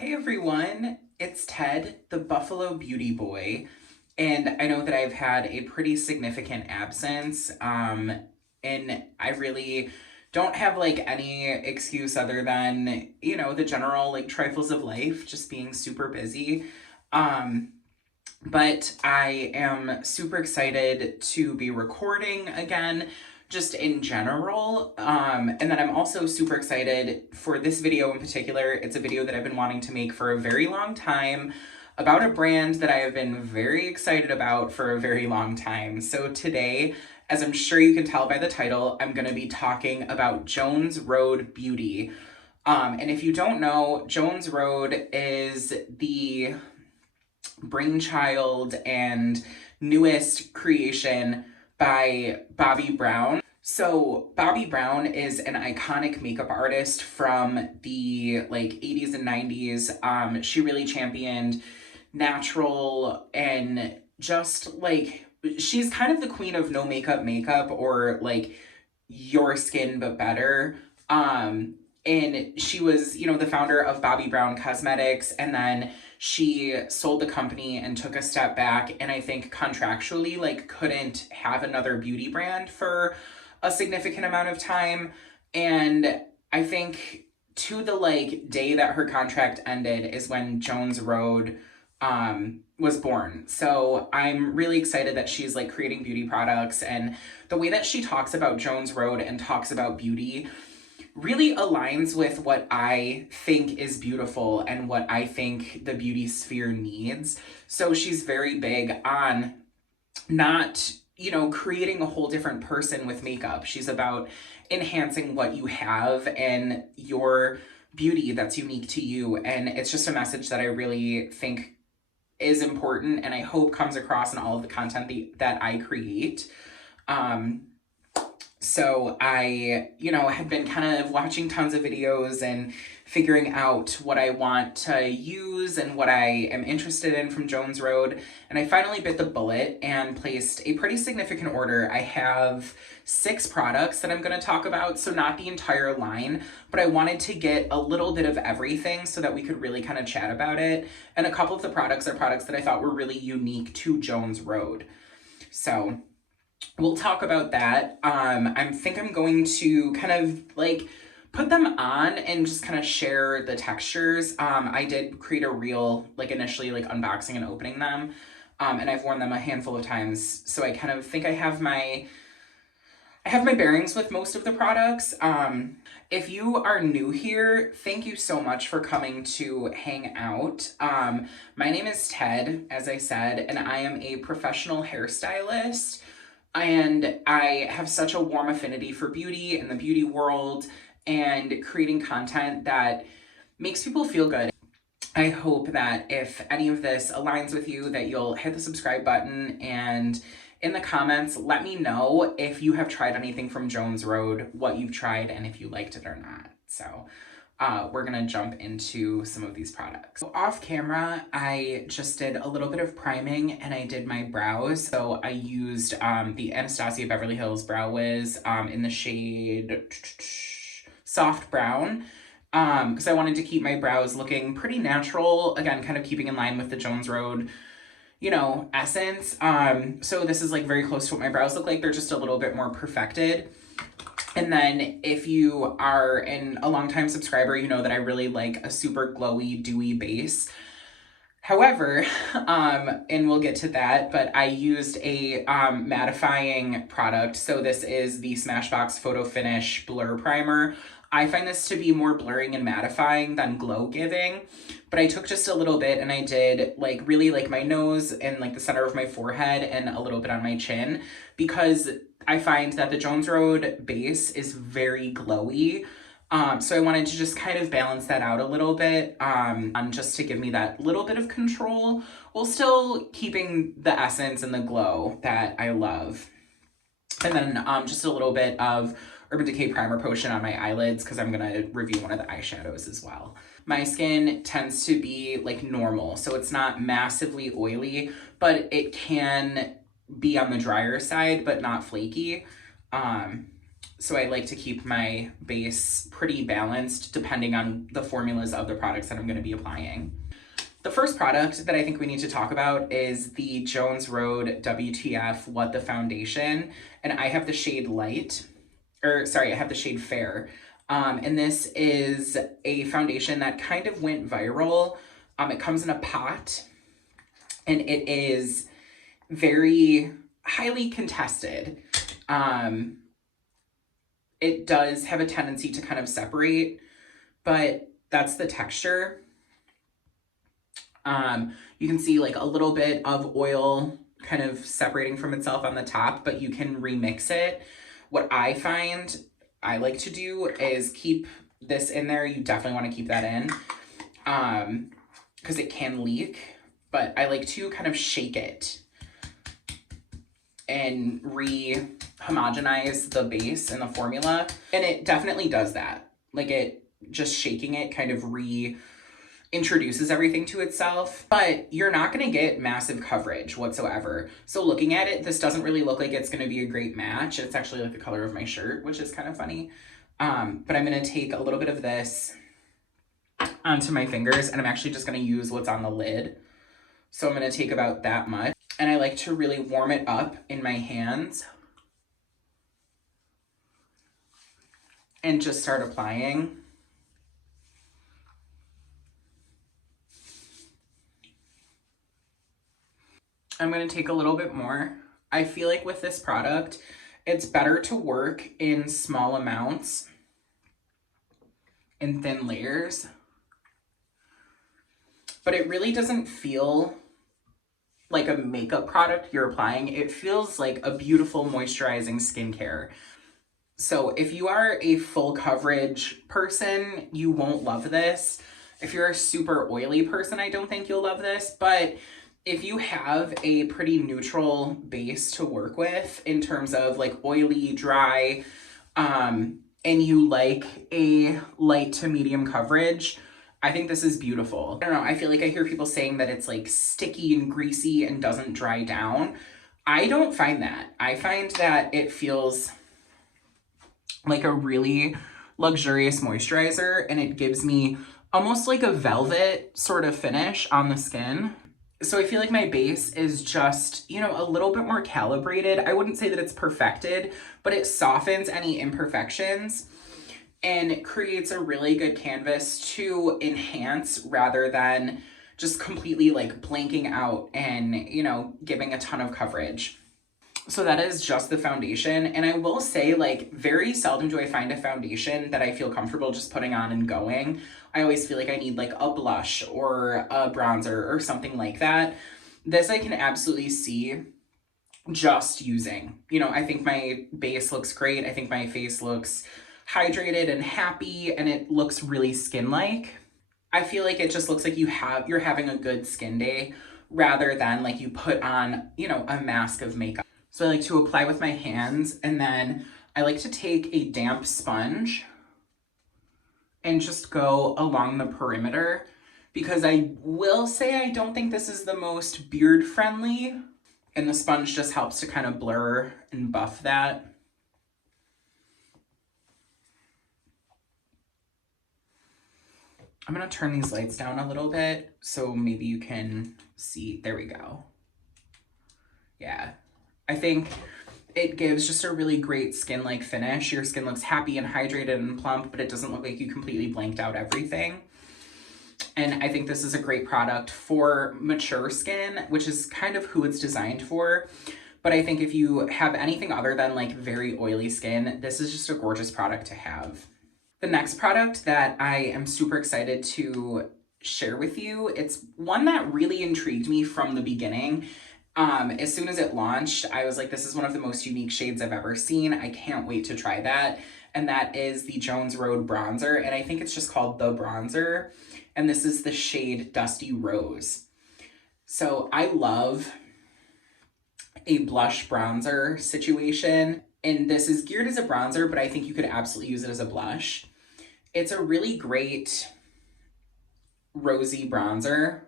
Hey everyone, it's Ted, the Buffalo Beauty Boy, and I know that I've had a pretty significant absence, and I really don't have like any excuse other than, the general like trifles of life, just being super busy. Um, but I am super excited to be recording again, just in general. And then I'm also super excited for this video in particular. It's a video that I've been wanting to make for a very long time about a brand that I have been very excited about for a very long time. So today, as I'm sure you can tell by the title, I'm going to be talking about Jones Road Beauty. And if you don't know, Jones Road is the brainchild and newest creation by Bobbi Brown. So Bobbi Brown is an iconic makeup artist from the like 80s and 90s. She really championed natural and just like she's kind of the queen of no makeup or like your skin but better. And she was, the founder of Bobbi Brown Cosmetics, and then she sold the company and took a step back, and I think contractually like couldn't have another beauty brand for a significant amount of time. And I think to the like day that her contract ended is when Jones Road was born. So I'm really excited that she's like creating beauty products, and the way that she talks about Jones Road and talks about beauty really aligns with what I think is beautiful and what I think the beauty sphere needs. So she's very big on not, creating a whole different person with makeup. She's about enhancing what you have and your beauty that's unique to you. And it's just a message that I really think is important and I hope comes across in all of the content that I create. So I, have been kind of watching tons of videos and figuring out what I want to use and what I am interested in from Jones Road. And I finally bit the bullet and placed a pretty significant order. I have 6 products that I'm going to talk about, so not the entire line, but I wanted to get a little bit of everything so that we could really kind of chat about it. And a couple of the products are products that I thought were really unique to Jones Road. So we'll talk about that. I think I'm going to kind of like put them on and just kind of share the textures. I did create a reel, like initially like unboxing and opening them. And I've worn them a handful of times. So I kind of think I have my bearings with most of the products. If you are new here, thank you so much for coming to hang out. My name is Ted, as I said, and I am a professional hairstylist. And I have such a warm affinity for beauty and the beauty world and creating content that makes people feel good. I hope that if any of this aligns with you, that you'll hit the subscribe button, and in the comments, let me know if you have tried anything from Jones Road, what you've tried, and if you liked it or not. So we're gonna jump into some of these products. So off camera, I just did a little bit of priming and I did my brows. So I used the Anastasia Beverly Hills Brow Wiz in the shade Soft Brown, because I wanted to keep my brows looking pretty natural, again, kind of keeping in line with the Jones Road, essence. So this is like very close to what my brows look like. They're just a little bit more perfected. And then if you are a longtime subscriber, you know that I really like a super glowy, dewy base. However, and we'll get to that, but I used a mattifying product. So this is the Smashbox Photo Finish Blur Primer. I find this to be more blurring and mattifying than glow giving, but I took just a little bit and I did like really like my nose and like the center of my forehead and a little bit on my chin, because I find that the Jones Road base is very glowy. So I wanted to just kind of balance that out a little bit, just to give me that little bit of control while still keeping the essence and the glow that I love. And then just a little bit of Urban Decay Primer Potion on my eyelids, because I'm going to review one of the eyeshadows as well. My skin tends to be like normal, so it's not massively oily, but it can be on the drier side, but not flaky. So I like to keep my base pretty balanced depending on the formulas of the products that I'm going to be applying. The first product that I think we need to talk about is the Jones Road WTF What the Foundation. And I have the shade light, or sorry, I have the shade fair. And this is a foundation that kind of went viral. It comes in a pot and it is very highly contested. It does have a tendency to kind of separate, but that's the texture. You can see like a little bit of oil kind of separating from itself on the top, but you can remix it. What I find I like to do is keep this in there. You definitely want to keep that in because it can leak, but I like to kind of shake it and re-homogenize the base and the formula. And it definitely does that. Like it, just shaking it kind of introduces everything to itself, but you're not going to get massive coverage whatsoever. So looking at it, this doesn't really look like it's going to be a great match. It's actually like the color of my shirt, which is kind of funny. But I'm going to take a little bit of this onto my fingers, and I'm actually just going to use what's on the lid. So I'm going to take about that much, and I like to really warm it up in my hands and just start applying. I'm going to take a little bit more. I feel like with this product, it's better to work in small amounts, in thin layers, but it really doesn't feel like a makeup product you're applying. It feels like a beautiful moisturizing skincare. So if you are a full coverage person, you won't love this. If you're a super oily person, I don't think you'll love this, but if you have a pretty neutral base to work with in terms of like oily, dry, and you like a light to medium coverage, I think this is beautiful. I don't know, I feel like I hear people saying that it's like sticky and greasy and doesn't dry down. I don't find that. I find that it feels like a really luxurious moisturizer, and it gives me almost like a velvet sort of finish on the skin. So I feel like my base is just, you know, a little bit more calibrated. I wouldn't say that it's perfected, but it softens any imperfections and it creates a really good canvas to enhance rather than just completely like blanking out and, you know, giving a ton of coverage. So that is just the foundation. And I will say, like, very seldom do I find a foundation that I feel comfortable just putting on and going. I always feel like I need like a blush or a bronzer or something like that. This I can absolutely see just using. You know, I think my base looks great. I think my face looks hydrated and happy, and it looks really skin-like. I feel like it just looks like you're having a good skin day rather than like you put on, you know, a mask of makeup. So I like to apply with my hands, and then I like to take a damp sponge and just go along the perimeter, because I will say I don't think this is the most beard friendly, and the sponge just helps to kind of blur and buff that. I'm going to turn these lights down a little bit so maybe you can see. There we go. Yeah. I think it gives just a really great skin-like finish. Your skin looks happy and hydrated and plump, but it doesn't look like you completely blanked out everything. And I think this is a great product for mature skin, which is kind of who it's designed for. But I think if you have anything other than like very oily skin, this is just a gorgeous product to have. The next product that I am super excited to share with you, it's one that really intrigued me from the beginning. As soon as it launched, I was like, this is one of the most unique shades I've ever seen. I can't wait to try that. And that is the Jones Road bronzer. And I think it's just called the bronzer. And this is the shade Dusty Rose. So I love a blush bronzer situation. And this is geared as a bronzer, but I think you could absolutely use it as a blush. It's a really great rosy bronzer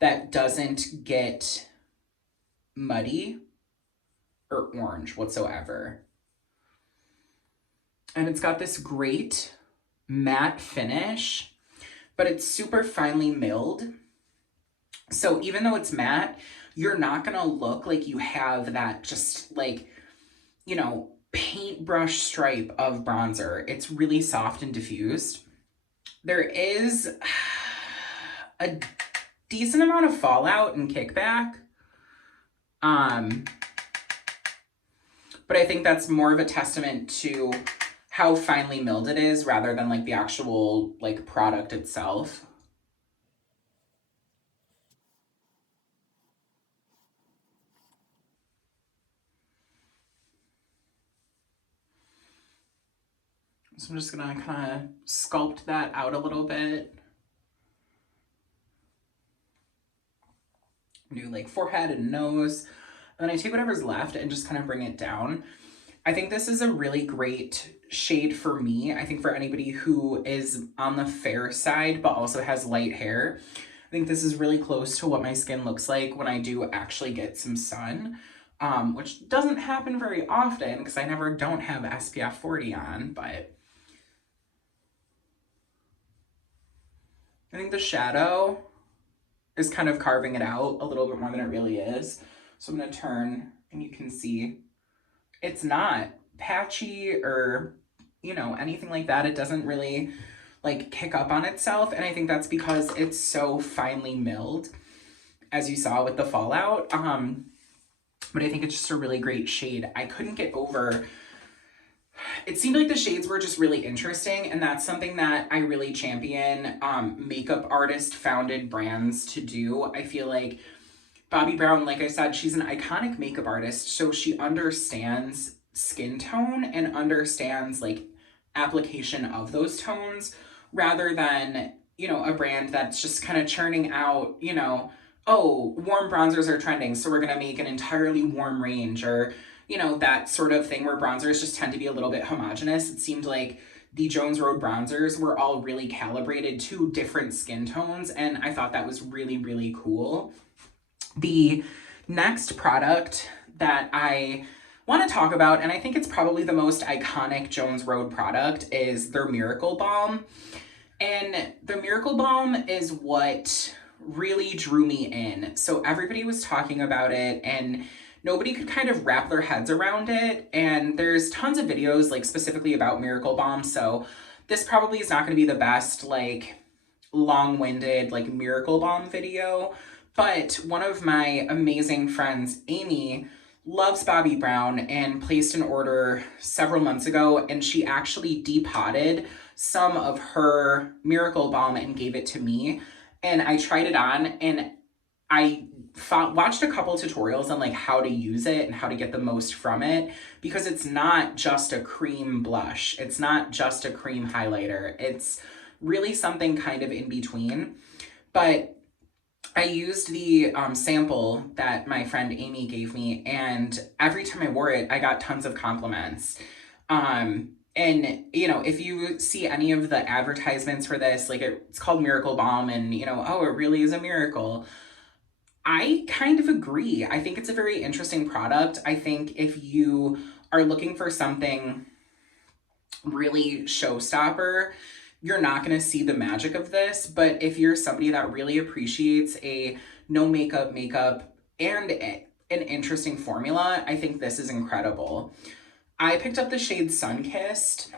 that doesn't get muddy or orange whatsoever. And it's got this great matte finish, but it's super finely milled. So even though it's matte, you're not gonna look like you have that just like, you know, paintbrush stripe of bronzer. It's really soft and diffused. There is a decent amount of fallout and kickback. But I think that's more of a testament to how finely milled it is rather than like the actual like product itself. So I'm just gonna kind of sculpt that out a little bit. Do like forehead and nose. And then I take whatever's left and just kind of bring it down. I think this is a really great shade for me. I think for anybody who is on the fair side but also has light hair, I think this is really close to what my skin looks like when I do actually get some sun, which doesn't happen very often because I don't have SPF 40 on, but I think the shadow is kind of carving it out a little bit more than it really is. So I'm gonna turn and you can see it's not patchy or, you know, anything like that. It doesn't really like kick up on itself. And I think that's because it's so finely milled, as you saw with the fallout. But I think it's just a really great shade. I couldn't get over, it seemed like the shades were just really interesting, and that's something that I really champion makeup artist founded brands to do. I feel like Bobbi Brown, like I said, she's an iconic makeup artist, so she understands skin tone and understands like application of those tones rather than, you know, a brand that's just kind of churning out, you know, oh, warm bronzers are trending, so we're gonna make an entirely warm range, or, you know, that sort of thing where bronzers just tend to be a little bit homogenous. It seemed like the Jones Road bronzers were all really calibrated to different skin tones, and I thought that was really, really cool. The next product that I want to talk about, and I think it's probably the most iconic Jones Road product, is their Miracle Balm. And the Miracle Balm is what really drew me in. So everybody was talking about it and nobody could kind of wrap their heads around it. And there's tons of videos like specifically about Miracle Balm. So this probably is not going to be the best like long-winded like Miracle Balm video. But one of my amazing friends, Amy, loves Bobbi Brown and placed an order several months ago, and she actually depotted some of her Miracle Balm and gave it to me. And I tried it on, and I watched a couple tutorials on like how to use it and how to get the most from it, because it's not just a cream blush. It's not just a cream highlighter. It's really something kind of in between. But I used the sample that my friend Amy gave me, and every time I wore it, I got tons of compliments. And, you know, if you see any of the advertisements for this, like it's called Miracle Balm and, you know, oh, it really is a miracle. I kind of agree. I think it's a very interesting product. I think if you are looking for something really showstopper, you're not going to see the magic of this. But if you're somebody that really appreciates a no makeup and an interesting formula, I think this is incredible. I picked up the shade Sunkissed,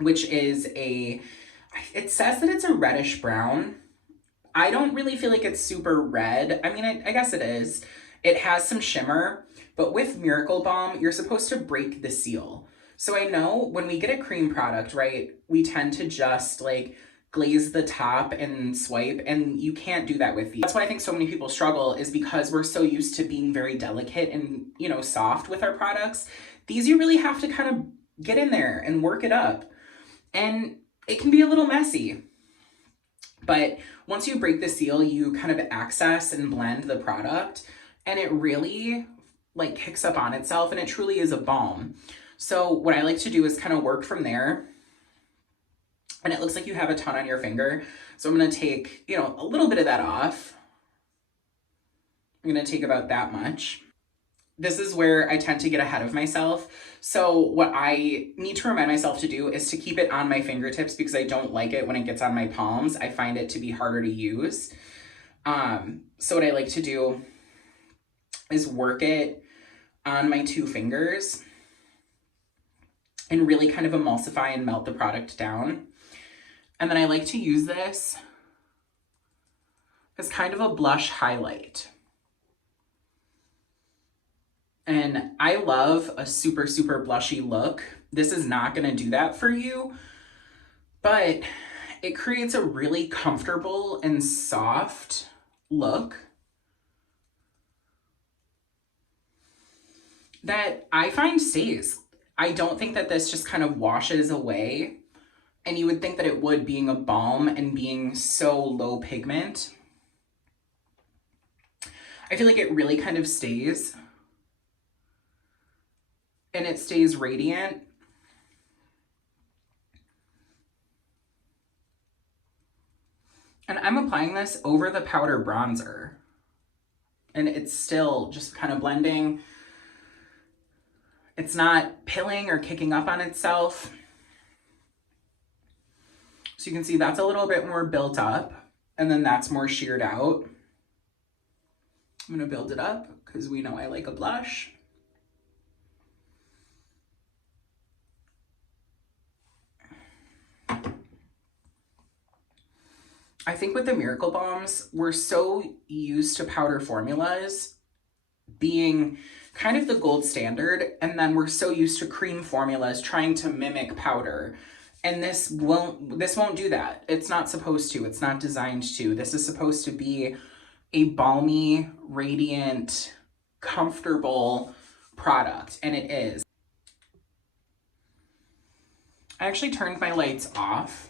which is it says that it's a reddish brown. I don't really feel like it's super red. I mean, I guess it is. It has some shimmer, but with Miracle Balm, you're supposed to break the seal. So I know when we get a cream product, right, we tend to just like glaze the top and swipe, and you can't do that with these. That's why I think so many people struggle, is because we're so used to being very delicate and, you know, soft with our products. These you really have to kind of get in there and work it up. And it can be a little messy. But once you break the seal, you kind of access and blend the product, and it really like kicks up on itself, and it truly is a balm. So what I like to do is kind of work from there. And it looks like you have a ton on your finger. So I'm going to take, you know, a little bit of that off. I'm going to take about that much. this is where I tend to get ahead of myself. So what I need to remind myself to do is to keep it on my fingertips because I don't like it when it gets on my palms. I find it to be harder to use. So what I like to do is work it on my 2 fingers and really kind of emulsify and melt the product down. And then I like to use this as kind of a blush highlight. And I love a super, super blushy look. This is not gonna do that for you, but it creates a really comfortable and soft look that I find stays. I don't think that this just kind of washes away, and you would think that it would, being a balm and being so low pigment. I feel like it really kind of stays, and it stays radiant. And I'm applying this over the powder bronzer, and it's still just kind of blending. It's not pilling or kicking up on itself. So you can see that's a little bit more built up, and then that's more sheared out. I'm gonna build it up because we know I like a blush. I think with the Miracle Balms, we're so used to powder formulas being kind of the gold standard, and then we're so used to cream formulas trying to mimic powder. And this won't do that. It's not supposed to. It's not designed to. This is supposed to be a balmy, radiant, comfortable product, and it is. I actually turned my lights off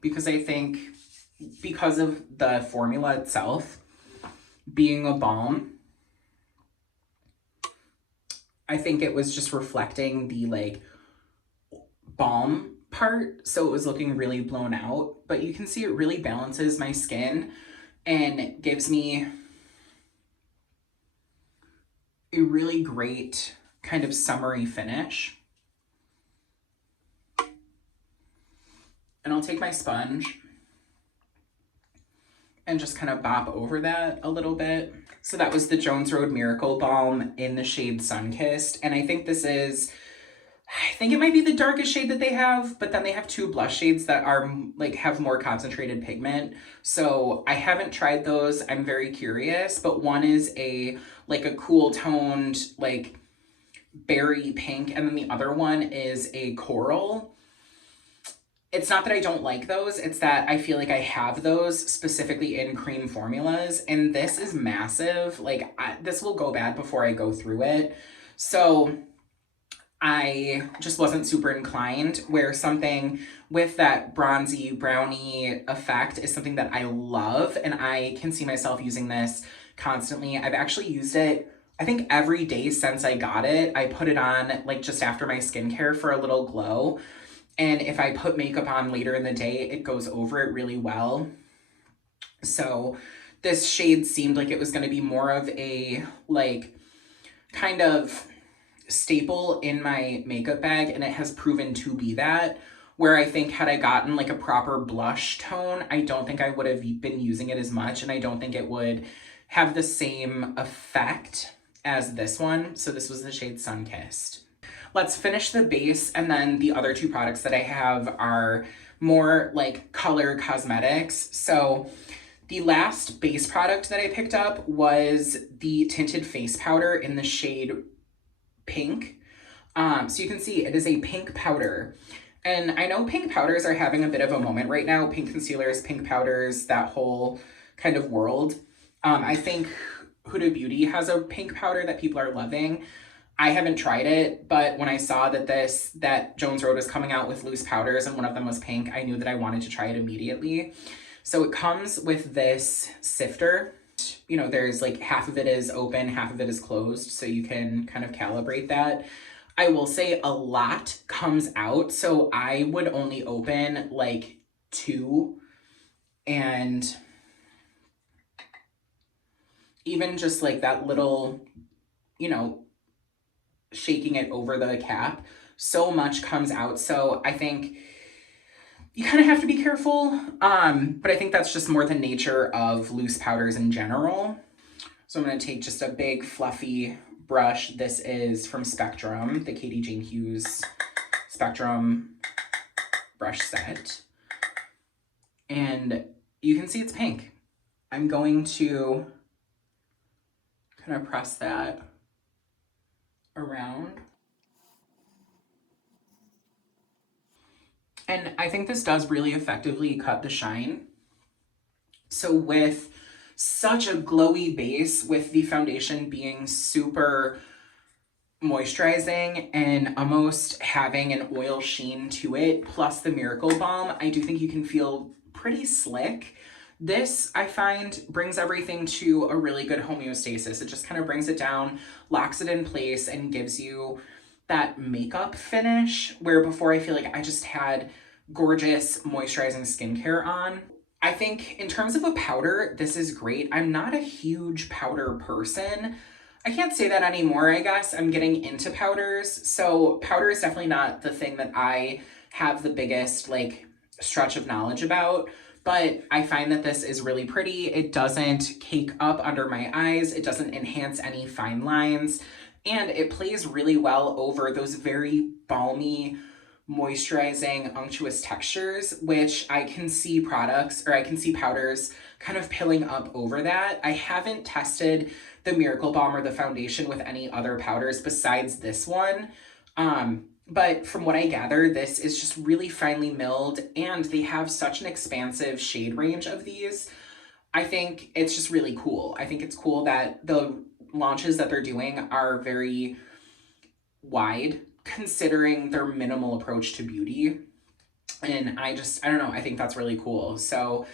because I think because of the formula itself being a balm, I think it was just reflecting the like balm part, so it was looking really blown out, but you can see it really balances my skin and gives me a really great kind of summery finish. And I'll take my sponge and just kind of bop over that a little bit. So that was the Jones Road Miracle Balm in the shade Sunkissed. And I think this is, I think it might be the darkest shade that they have, but then they have 2 blush shades that are like have more concentrated pigment. So I haven't tried those. I'm very curious, but one is like a cool toned, like berry pink. And then the other one is a coral. It's not that I don't like those, it's that I feel like I have those specifically in cream formulas, and this is massive. Like, this will go bad before I go through it. So I just wasn't super inclined, where something with that bronzy, brownie effect is something that I love, and I can see myself using this constantly. I've actually used it, I think, every day since I got it. I put it on like just after my skincare for a little glow. And if I put makeup on later in the day, it goes over it really well. So this shade seemed like it was going to be more of a like kind of staple in my makeup bag, and it has proven to be that. Where I think had I gotten like a proper blush tone, I don't think I would have been using it as much, and I don't think it would have the same effect as this one. So this was the shade Sunkissed. Let's finish the base, and then the other 2 products that I have are more like color cosmetics. So the last base product that I picked up was the Tinted Face Powder in the shade Pink. So you can see it is a pink powder. And I know pink powders are having a bit of a moment right now. Pink concealers, pink powders, that whole kind of world. I think Huda Beauty has a pink powder that people are loving. I haven't tried it, but when I saw that Jones Road was coming out with loose powders and one of them was pink, I knew that I wanted to try it immediately. So it comes with this sifter. You know, there's like half of it is open, half of it is closed, so you can kind of calibrate that. I will say a lot comes out, so I would only open like 2, and even just like that little, you know, shaking it over the cap, so much comes out. So I think you kind of have to be careful. But I think that's just more the nature of loose powders in general. So I'm going to take just a big fluffy brush. This is from Spectrum, the Katie Jane Hughes Spectrum brush set. And you can see it's pink. I'm going to kind of press that around. And I think this does really effectively cut the shine. So with such a glowy base, with the foundation being super moisturizing and almost having an oil sheen to it, plus the Miracle Balm, I do think you can feel pretty slick. This, I find, brings everything to a really good homeostasis. It just kind of brings it down, locks it in place, and gives you that makeup finish, where before I feel like I just had gorgeous moisturizing skincare on. I think in terms of a powder, this is great. I'm not a huge powder person. I can't say that anymore, I guess. I'm getting into powders. So powder is definitely not the thing that I have the biggest like stretch of knowledge about. But I find that this is really pretty. It doesn't cake up under my eyes. It doesn't enhance any fine lines. And it plays really well over those very balmy, moisturizing, unctuous textures, which I can see powders kind of pilling up over that. I haven't tested the Miracle Balm or the foundation with any other powders besides this one. But from what I gather, this is just really finely milled, and they have such an expansive shade range of these. I think it's just really cool. I think it's cool that the launches that they're doing are very wide, considering their minimal approach to beauty. And I don't know, I think that's really cool. So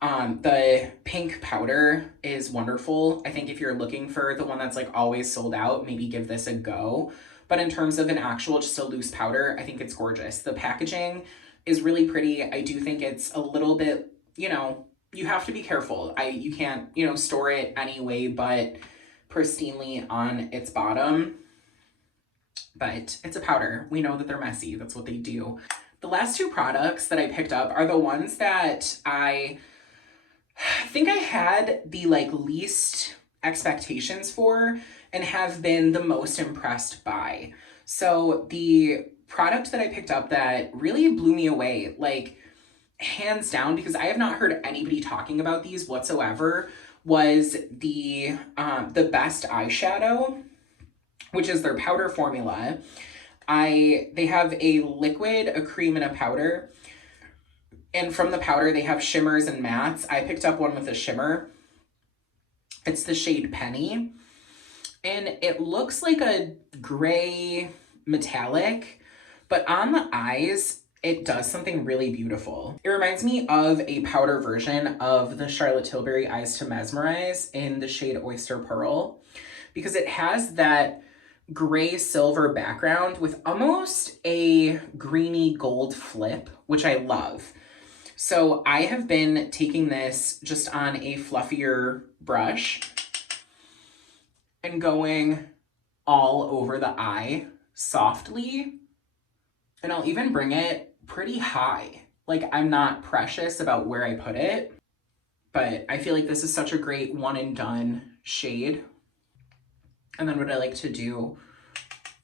the pink powder is wonderful. I think if you're looking for the one that's like always sold out, maybe give this a go. But in terms of an actual, just a loose powder, I think it's gorgeous. The packaging is really pretty. I do think it's a little bit, you know, you have to be careful. You can't, you know, store it anyway, but pristinely on its bottom. But it's a powder. We know that they're messy. That's what they do. The last two products that I picked up are the ones that I think I had the like least expectations for and have been the most impressed by. So the product that I picked up that really blew me away, like hands down, because I have not heard anybody talking about these whatsoever, was the Best Eyeshadow, which is their powder formula. They have a liquid, a cream, and a powder. And from the powder, they have shimmers and mattes. I picked up one with a shimmer. It's the shade Penny. And it looks like a gray metallic, but on the eyes, it does something really beautiful. It reminds me of a powder version of the Charlotte Tilbury Eyes to Mesmerize in the shade Oyster Pearl, because it has that gray silver background with almost a greeny gold flip, which I love. So I have been taking this just on a fluffier brush and going all over the eye softly. And I'll even bring it pretty high. Like, I'm not precious about where I put it, but I feel like this is such a great one and done shade. And then what I like to do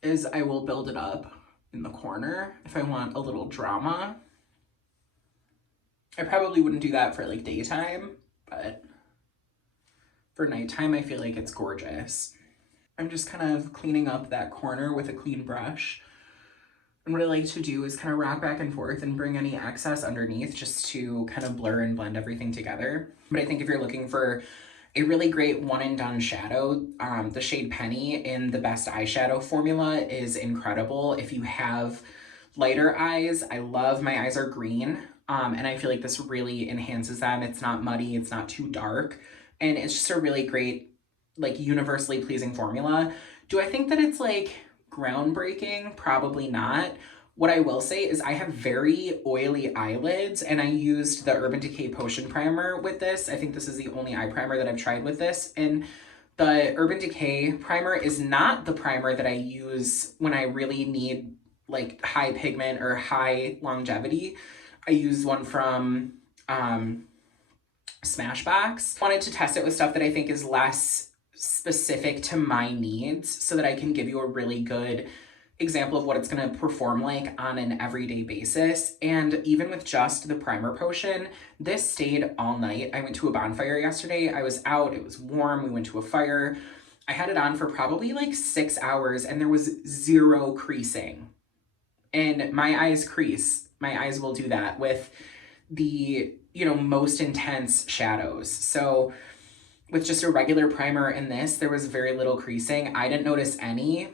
is I will build it up in the corner if I want a little drama. I probably wouldn't do that for like daytime, but for nighttime, I feel like it's gorgeous. I'm just kind of cleaning up that corner with a clean brush. And what I like to do is kind of rock back and forth and bring any excess underneath just to kind of blur and blend everything together. But I think if you're looking for a really great one and done shadow, the shade Penny in the Best Eyeshadow formula is incredible. If you have lighter eyes, I love, my eyes are green, and I feel like this really enhances them. It's not muddy, it's not too dark, and it's just a really great, like, universally pleasing formula. Do I think that it's like groundbreaking? Probably not. What I will say is I have very oily eyelids, and I used the Urban Decay Potion Primer with this. I think this is the only eye primer that I've tried with this, and The Urban Decay primer is not the primer that I use when I really need like high pigment or high longevity. I use one from Smashbox. Wanted to test it with stuff that I think is less specific to my needs so that I can give you a really good example of what it's going to perform like on an everyday basis. And even with just the primer potion, this stayed all night. I went to a bonfire yesterday. I was out, it was warm, we went to a fire. I had it on for probably like 6 hours and there was zero creasing. And my eyes crease. My eyes will do that with the, you know, most intense shadows. So with just a regular primer and this, there was very little creasing. I didn't notice any.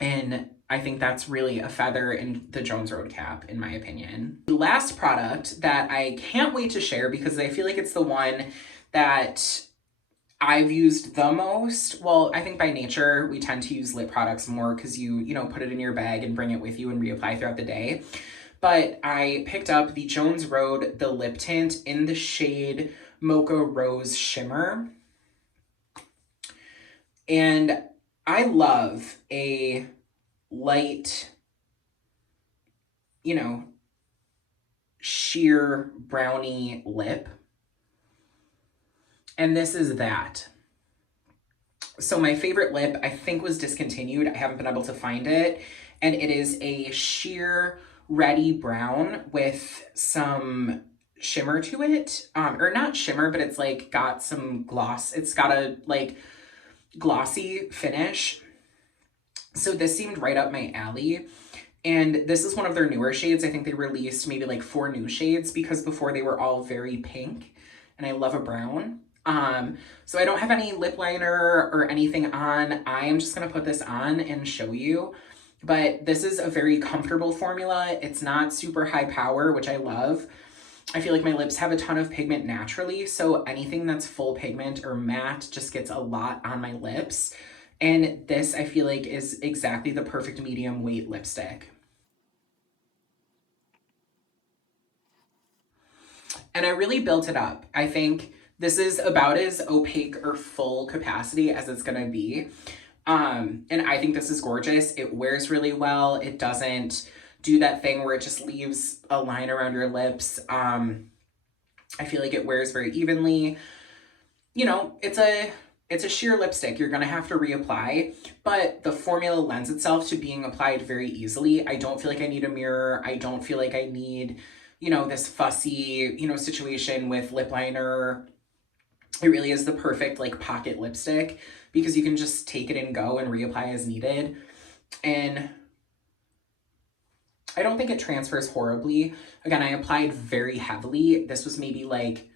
And I think that's really a feather in the Jones Road cap, in my opinion. The last product that I can't wait to share because I feel like it's the one that I've used the most. Well, I think by nature, we tend to use lip products more because you know, put it in your bag and bring it with you and reapply throughout the day. But I picked up the Jones Road, the lip tint in the shade Mocha Rose Shimmer. And I love a light, you know, sheer brownie lip. And this is that. So my favorite lip, I think, was discontinued. I haven't been able to find it. And it is a sheer reddy brown with some shimmer to it. Or not shimmer, but it's like got some gloss. It's got a like glossy finish. So this seemed right up my alley. And this is one of their newer shades. I think they released maybe like 4 new shades because before they were all very pink. And I love a brown. So I don't have any lip liner or anything on. I am just going to put this on and show you. But this is a very comfortable formula. It's not super high power, which I love. I feel like my lips have a ton of pigment naturally. So anything that's full pigment or matte just gets a lot on my lips. And this, I feel like, is exactly the perfect medium weight lipstick. And I really built it up. I think this is about as opaque or full capacity as it's gonna be. And I think this is gorgeous. It wears really well. It doesn't do that thing where it just leaves a line around your lips. I feel like it wears very evenly. You know, it's a sheer lipstick. You're gonna have to reapply, but the formula lends itself to being applied very easily. I don't feel like I need a mirror. I don't feel like I need, you know, this fussy, you know, situation with lip liner. It really is the perfect like pocket lipstick because you can just take it and go and reapply as needed. And I don't think it transfers horribly. Again, I applied very heavily. This was maybe like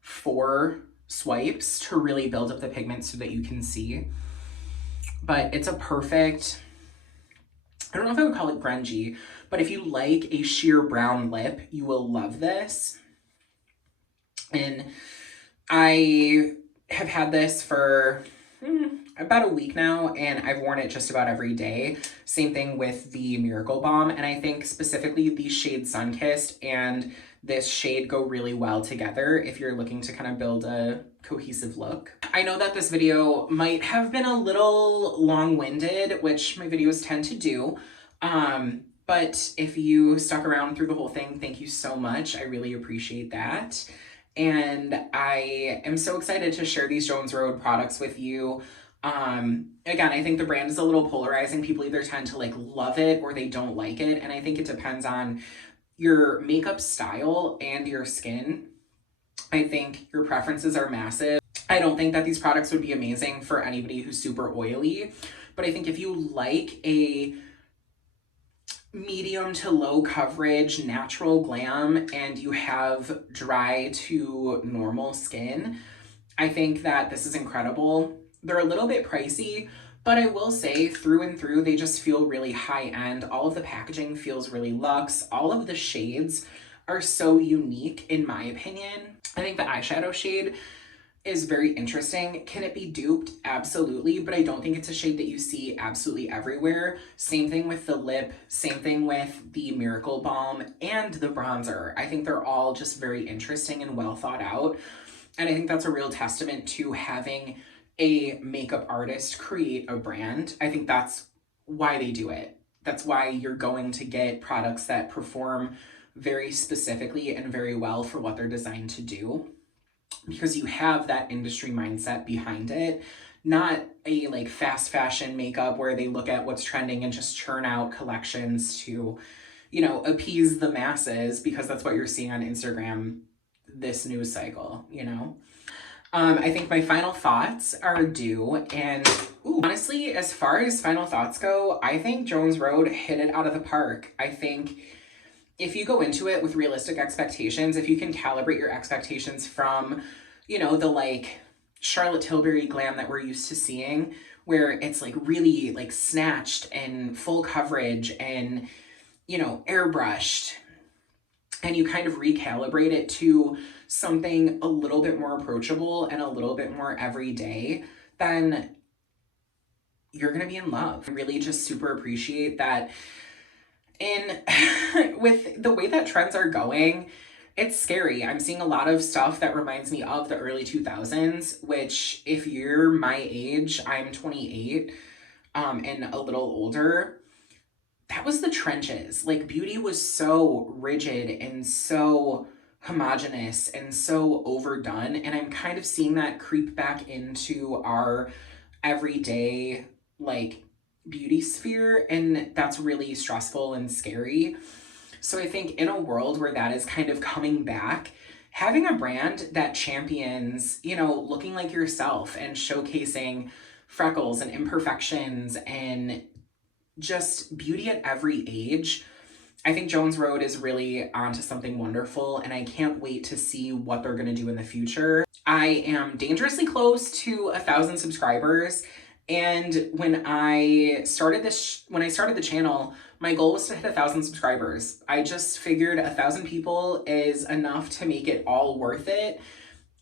4 swipes to really build up the pigment so that you can see. But it's a perfect, I don't know if I would call it grungy, but if you like a sheer brown lip, you will love this. And I have had this for about a week now, and I've worn it just about every day. Same thing with the Miracle Balm, and I think specifically the shade Sunkissed and this shade go really well together if you're looking to kind of build a cohesive look. I know that this video might have been a little long-winded, which my videos tend to do, but if you stuck around through the whole thing, thank you so much. I really appreciate that. And I am so excited to share these Jones Road products with you. Again, I think the brand is a little polarizing. People either tend to like love it or they don't like it. And I think it depends on your makeup style and your skin. I think your preferences are massive. I don't think that these products would be amazing for anybody who's super oily, but I think if you like a medium to low coverage natural glam and you have dry to normal skin, I think that this is incredible. They're a little bit pricey, but I will say through and through, they just feel really high end. All of the packaging feels really luxe. All of the shades are so unique in my opinion. I think the eyeshadow shade is very interesting. Can it be duped? Absolutely, but I don't think it's a shade that you see absolutely everywhere. Same thing with the lip, same thing with the Miracle Balm and the bronzer. I think they're all just very interesting and well thought out. And I think that's a real testament to having a makeup artist create a brand. I think that's why they do it. That's why you're going to get products that perform very specifically and very well for what they're designed to do, because you have that industry mindset behind it, not a like fast fashion makeup where they look at what's trending and just churn out collections to, you know, appease the masses, because that's what you're seeing on Instagram this news cycle, you know? I think my final thoughts are due, and ooh, honestly, as far as final thoughts go, I think Jones Road hit it out of the park. I think if you go into it with realistic expectations, if you can calibrate your expectations from, you know, the like Charlotte Tilbury glam that we're used to seeing, where it's like really like snatched and full coverage and, you know, airbrushed, and you kind of recalibrate it to something a little bit more approachable and a little bit more everyday, then you're gonna be in love. I really just super appreciate that. And with the way that trends are going, it's scary. I'm seeing a lot of stuff that reminds me of the early 2000s, which if you're my age, I'm 28, and a little older, that was the trenches. Like, beauty was so rigid and so homogenous and so overdone, and I'm kind of seeing that creep back into our everyday like beauty sphere, and that's really stressful and scary. So I think in a world where that is kind of coming back, having a brand that champions, you know, looking like yourself and showcasing freckles and imperfections and just beauty at every age, I think Jones Road is really onto something wonderful, and I can't wait to see what they're going to do in the future. I am dangerously close to 1,000 subscribers, and when I started the channel, my goal was to hit 1,000 subscribers. I just figured 1,000 people is enough to make it all worth it.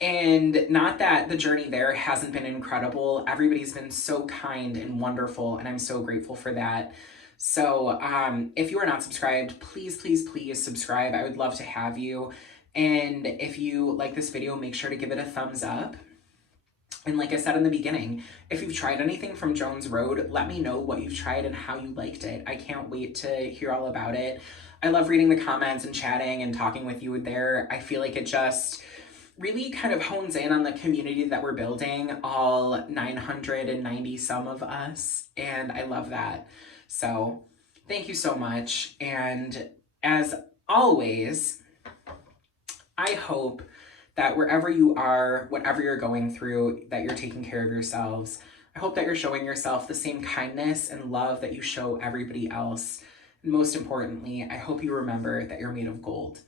And not that the journey there hasn't been incredible. Everybody's been so kind and wonderful, and I'm so grateful for that. So if you are not subscribed, please, please, please subscribe. I would love to have you. And if you like this video, make sure to give it a thumbs up. And like I said in the beginning, if you've tried anything from Jones Road, let me know what you've tried and how you liked it. I can't wait to hear all about it. I love reading the comments and chatting and talking with you there. I feel like it just really kind of hones in on the community that we're building, all 990 some of us, and I love that. So thank you so much, and as always, I hope that wherever you are, whatever you're going through, that you're taking care of yourselves. I hope that you're showing yourself the same kindness and love that you show everybody else. And most importantly, I hope you remember that you're made of gold.